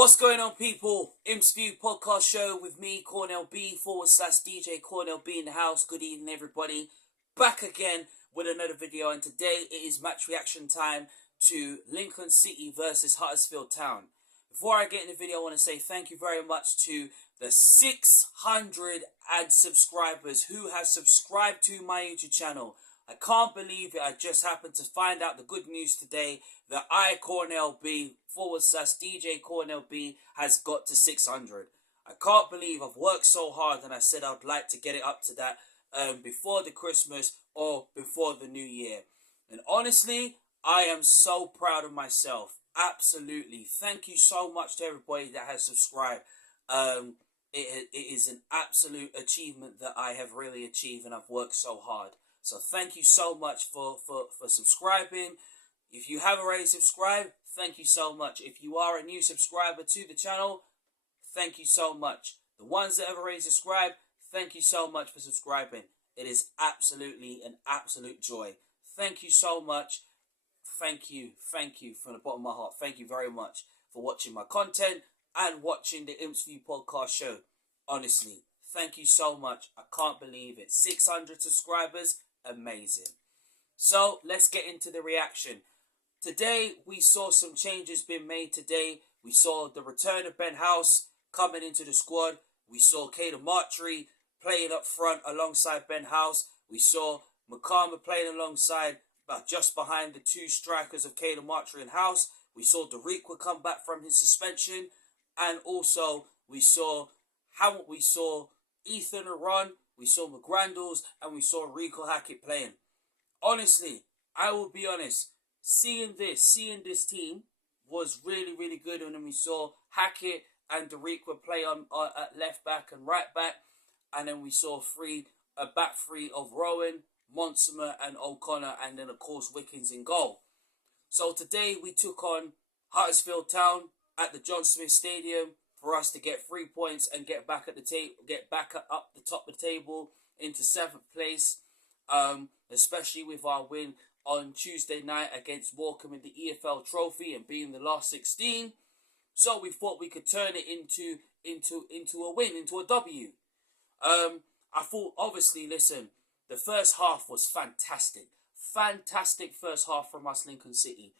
What's going on, people? Imps View podcast show with me, Cornell B /DJ Cornell B in the house. Good evening, everybody. Back again with another video, and today it is match reaction time to Lincoln City versus Huddersfield Town. Before I get in the video, I want to say thank you very much to the 600 subscribers who have subscribed to my YouTube channel. I can't believe it. I just happened to find out the good news today that I, Cornell B /DJ Cornell B, has got to 600. I can't believe I've worked so hard, and I said I'd like to get it up to that before the Christmas or before the New Year. And honestly, I am so proud of myself. Absolutely. Thank you so much to everybody that has subscribed. It is an absolute achievement that I have really achieved, and I've worked so hard. So thank you so much for subscribing. If you have already subscribed, thank you so much. If you are a new subscriber to the channel, thank you so much. The ones that have already subscribed, thank you so much for subscribing. It is absolutely an absolute joy. Thank you so much. Thank you from the bottom of my heart. Thank you very much for watching my content and watching the Imps View podcast show. Honestly, thank you so much. I can't believe it. 600 subscribers. Amazing. So let's get into the reaction. Today we saw some changes being made today. We saw the return of Ben House coming into the squad. We saw Caden Martry playing up front alongside Ben House. We saw McCarmer playing alongside, just behind the two strikers of Caden Martry and House. We saw Dariqua come back from his suspension, and also we saw Ethan Aron. We saw McGrandles, and we saw Rico Hackett playing. Honestly, I will be honest, seeing this team was really, really good. And then we saw Hackett and Dariqua play on at left back and right back. And then we saw a back three of Rowan, Monsomer and O'Connor, and then of course Wickens in goal. So today we took on Huddersfield Town at the John Smith Stadium for us to get 3 points and get back at the table, get back up the top of the table into 7th place. Especially with our win on Tuesday night against Morecambe in the EFL Trophy and being the last 16. So we thought we could turn it into a win, into a W. I thought, obviously, listen, the first half was fantastic. Fantastic first half from us, Lincoln City.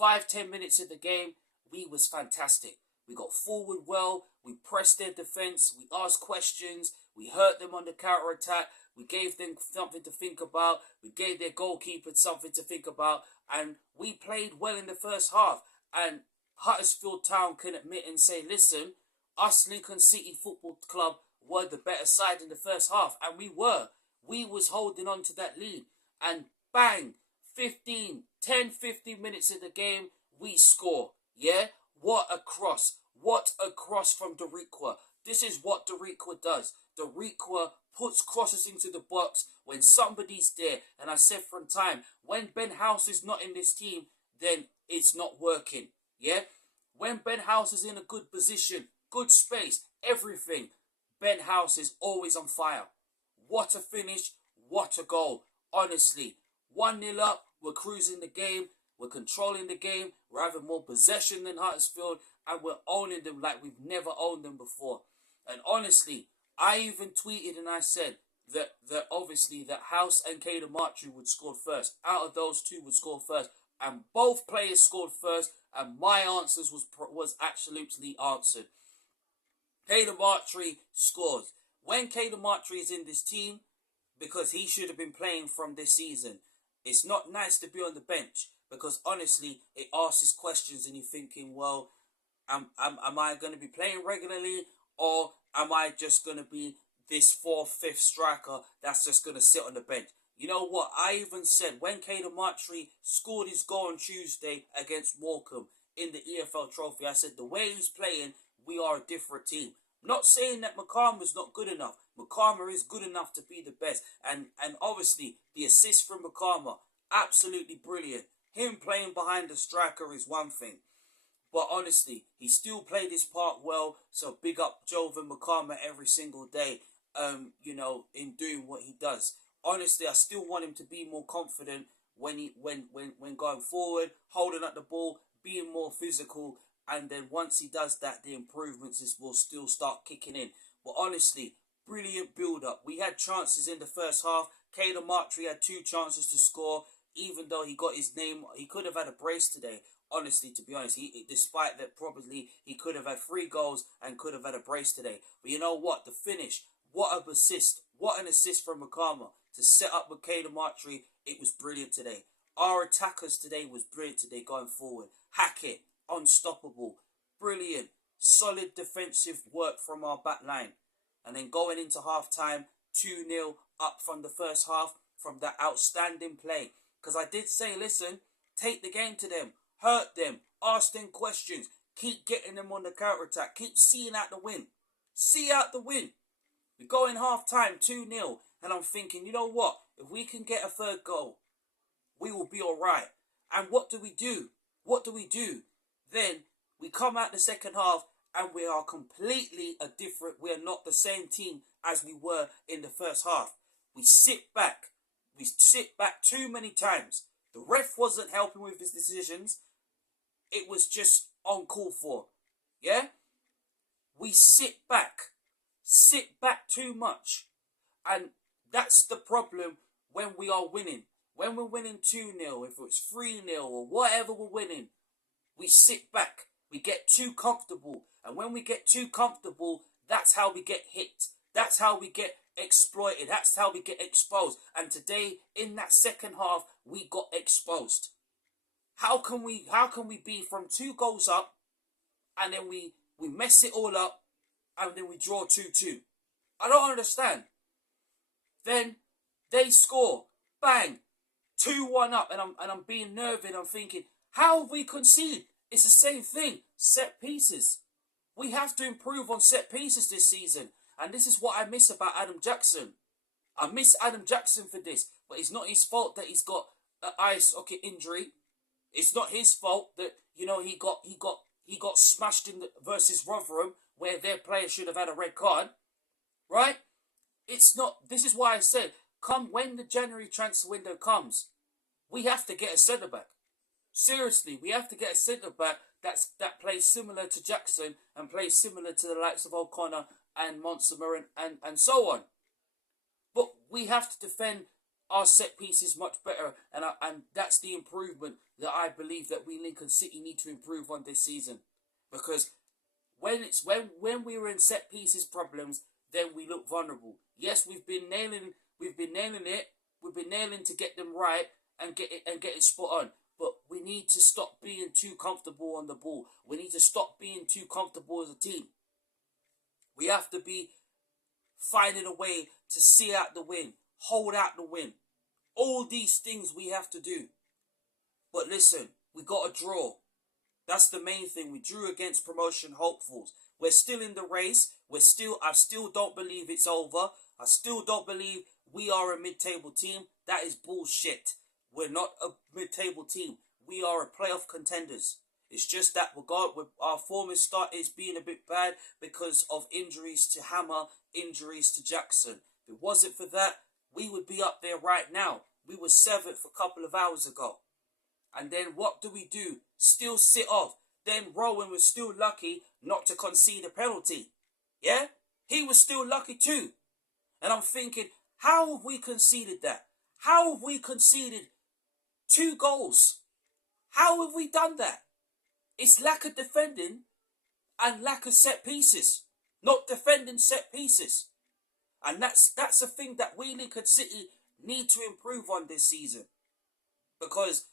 5-10 minutes of the game, we was fantastic. We got forward well, we pressed their defence, we asked questions, we hurt them on the counter-attack, we gave them something to think about, we gave their goalkeeper something to think about, and we played well in the first half. And Huddersfield Town can admit and say, listen, us Lincoln City Football Club were the better side in the first half, and we were. We was holding on to that lead, and bang, 10-15 minutes of the game, we score, yeah? What a cross. What a cross from Dariqua. This is what Dariqua does. Dariqua puts crosses into the box when somebody's there. And I said from time, when Ben House is not in this team, then it's not working. Yeah? When Ben House is in a good position, good space, everything, Ben House is always on fire. What a finish. What a goal. Honestly, 1-0 up. We're cruising the game. We're controlling the game. We're having more possession than Huddersfield. And we're owning them like we've never owned them before. And honestly, I even tweeted and I said that obviously that House and Caden Martry would score first. Out of those two would score first. And both players scored first. And my answers was absolutely answered. Caden Martry scores. When Caden Martry is in this team, because he should have been playing from this season, it's not nice to be on the bench. Because honestly, it asks questions and you're thinking, well, am I going to be playing regularly, or am I just going to be this 4th, 5th striker that's just going to sit on the bench? You know what? I even said when Caden Martry scored his goal on Tuesday against Morecambe in the EFL Trophy, I said the way he's playing, we are a different team. I'm not saying that McCarmer's not good enough. McCarmer is good enough to be the best. And obviously, the assist from McCarmer, absolutely brilliant. Him playing behind the striker is one thing. But honestly, he still played his part well. So big up Jovan McCarmer every single day, in doing what he does. Honestly, I still want him to be more confident when going forward, holding up the ball, being more physical, and then once he does that, the improvements will still start kicking in. But honestly, brilliant build-up. We had chances in the first half. Caden Martry had 2 chances to score, even though he got his name. He could have had a brace today. Honestly, to be honest, despite that, probably he could have had 3 goals and could have had a brace today. But you know what? The finish, what an assist. What an assist from Makama to set up with Caden Martry. It was brilliant today. Our attackers today was brilliant today going forward. Hackett, unstoppable, brilliant, solid defensive work from our back line. And then going into half-time, 2-0 up from the first half from that outstanding play. Because I did say, listen, take the game to them, hurt them, ask them questions, keep getting them on the counter-attack, keep seeing out the win. See out the win. We go in half-time, 2-0, and I'm thinking, you know what? If we can get a 3rd goal, we will be all right. And what do we do? What do we do? Then we come out the second half and we are completely we are not the same team as we were in the first half. We sit back. We sit back too many times. The ref wasn't helping with his decisions. It was just uncalled for. Yeah? We sit back too much. And that's the problem when we are winning. When we're winning 2-0, if it's 3-0 or whatever we're winning, we sit back. We get too comfortable. And when we get too comfortable, that's how we get hit. That's how we get exploited. That's how we get exposed. And today, in that second half, we got exposed. How can we be from 2 goals up and then we mess it all up and then we draw 2-2? I don't understand. Then they score. Bang. 2-1 up, and I'm being nervous. I'm thinking, how have we conceded? It's the same thing. Set pieces. We have to improve on set pieces this season, and this is what I miss about Adam Jackson. I miss Adam Jackson for this, but it's not his fault that he's got an eye socket injury. It's not his fault that he got smashed in versus Rotherham, where their player should have had a red card, right? It's not. This is why I said, when the January transfer window comes, we have to get a centre back. Seriously, we have to get a centre back that plays similar to Jackson and plays similar to the likes of O'Connor and Monsummer and so on. But we have to defend our set pieces much better, and that's the improvement that I believe that we Lincoln City need to improve on this season. Because when we were in set pieces problems, then we look vulnerable. Yes, we've been nailing it. We've been nailing to get them right and get it spot on. But we need to stop being too comfortable on the ball. We need to stop being too comfortable as a team. We have to be finding a way to see out the win, hold out the win. All these things we have to do. But listen, we got a draw. That's the main thing. We drew against promotion hopefuls. We're still in the race. I still don't believe it's over. I still don't believe we are a mid-table team. That is bullshit. We're not a mid-table team. We are a playoff contenders. It's just that our form is being a bit bad because of injuries to Hammer, injuries to Jackson. If it wasn't for that, we would be up there right now. We were 7th a couple of hours ago. And then what do? Still sit off. Then Rowan was still lucky not to concede a penalty. Yeah? He was still lucky too. And I'm thinking, how have we conceded that? How have we conceded 2 goals? How have we done that? It's lack of defending and lack of set pieces. Not defending set pieces. And that's a thing that we Lincoln City need to improve on this season. Because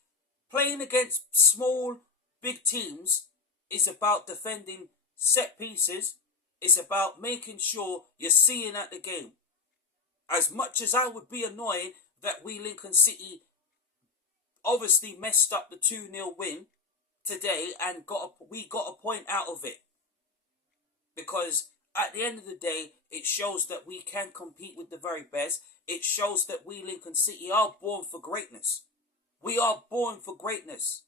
playing against small, big teams is about defending set pieces. It's about making sure you're seeing at the game. As much as I would be annoyed that we Lincoln City obviously messed up the 2-0 win today and we got a point out of it. Because at the end of the day, it shows that we can compete with the very best. It shows that we Lincoln City are born for greatness. We are born for greatness.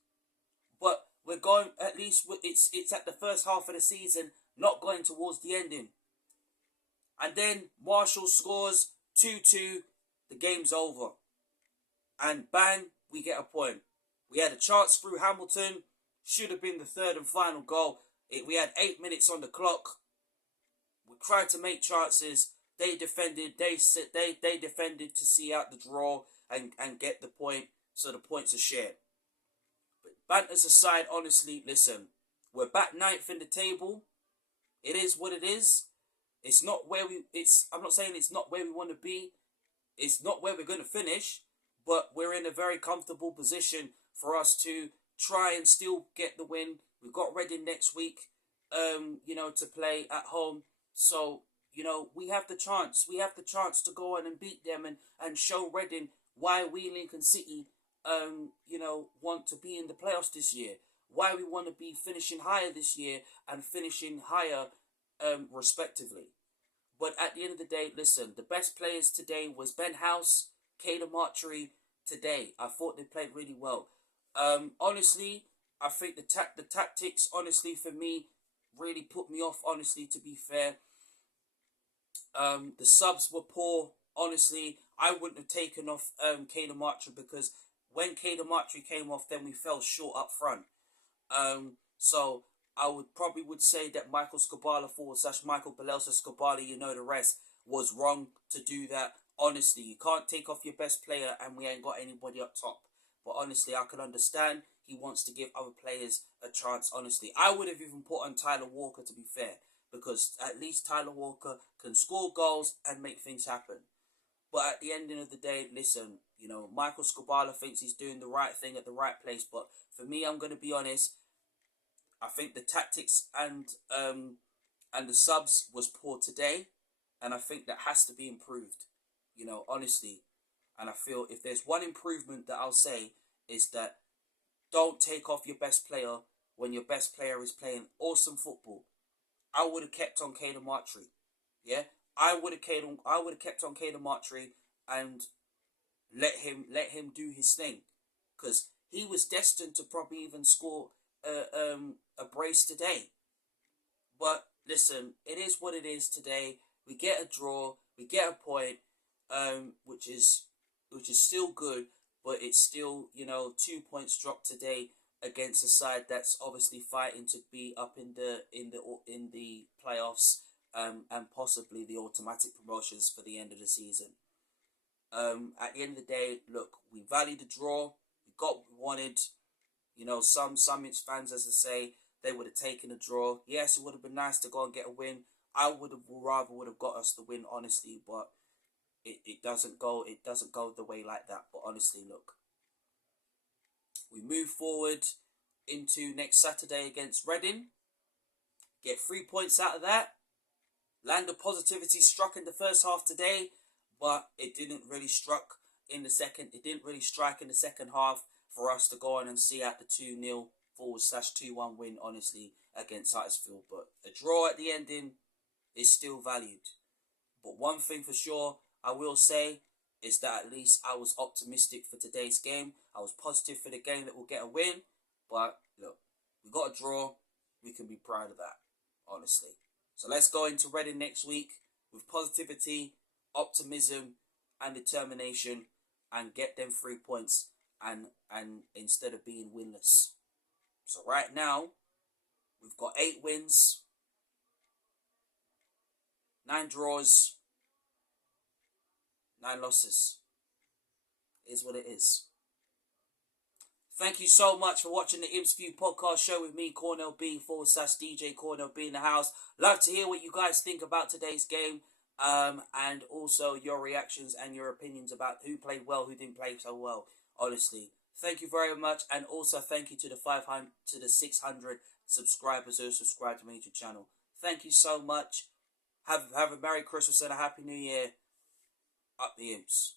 But we're going, at least it's at the first half of the season, not going towards the ending. And then Marshall scores 2-2, the game's over. And bang, we get a point. We had a chance through Hamilton, should have been the third and final goal. We had 8 minutes on the clock. We tried to make chances. They defended. They defended to see out the draw and get the point. So the points are shared. But banters aside, honestly, listen, we're back ninth in the table. It is what it is. It's not where we. I'm not saying it's not where we want to be. It's not where we're going to finish. But we're in a very comfortable position for us to try and still get the win. We've got Reading next week, to play at home. So, we have the chance. We have the chance to go on and beat them and show Reading why we, Lincoln City, want to be in the playoffs this year. Why we want to be finishing higher this year and finishing higher, respectively. But at the end of the day, listen, the best players today was Ben House, Caden Marchery today. I thought they played really well. Honestly, I think the tactics, honestly, for me, really put me off, honestly, to be fair. The subs were poor. Honestly, I wouldn't have taken off Caden Marchery because when Caden Marchery came off, then we fell short up front. So I would say that Michael Scabala / Michael Bielsa Scabala, the rest, was wrong to do that. Honestly, you can't take off your best player and we ain't got anybody up top. But honestly, I can understand he wants to give other players a chance, honestly. I would have even put on Tyler Walker, to be fair, because at least Tyler Walker can score goals and make things happen. But at the end of the day, listen, Michael Scabala thinks he's doing the right thing at the right place. But for me, I'm going to be honest, I think the tactics and the subs was poor today. And I think that has to be improved, honestly. And I feel if there's one improvement that I'll say is that don't take off your best player when your best player is playing awesome football. I would have kept on Caden Marchery. Yeah? I would have kept on Caden Marchery and let him do his thing. Because he was destined to probably even score a brace today. But listen, it is what it is today. We get a draw, we get a point, which is still good, but it's still 2 points dropped today against a side that's obviously fighting to be up in the playoffs, and possibly the automatic promotions for the end of the season. At the end of the day, look, we valued the draw, we got what we wanted. Some Imps fans, as I say, they would have taken a draw. Yes, it would have been nice to go and get a win. I would have got us the win, honestly, but it doesn't go the way like that. But honestly, look, we move forward into next Saturday against Reading. Get 3 points out of that. Land of positivity struck in the first half today, but it didn't really strike in the second half for us to go on and see out the 2-0 /2-1 win, honestly, against Huddersfield. But a draw at the ending is still valued. But one thing for sure I will say is that at least I was optimistic for today's game. I was positive for the game that we'll get a win. But look, we got a draw. We can be proud of that, honestly. So let's go into Reading next week with positivity, optimism, and determination, and get them 3 points, and instead of being winless. So right now, we've got 8 wins, 9 draws, 9 losses. It is what it is. Thank you so much for watching the Imps View podcast show with me, Cornell B / DJ Cornell B in the house. Love to hear what you guys think about today's game, and also your reactions and your opinions about who played well, who didn't play so well. Honestly, thank you very much, and also thank you to the 600 subscribers who subscribe to my YouTube channel. Thank you so much. Have a Merry Christmas and a Happy New Year. Up the Imps.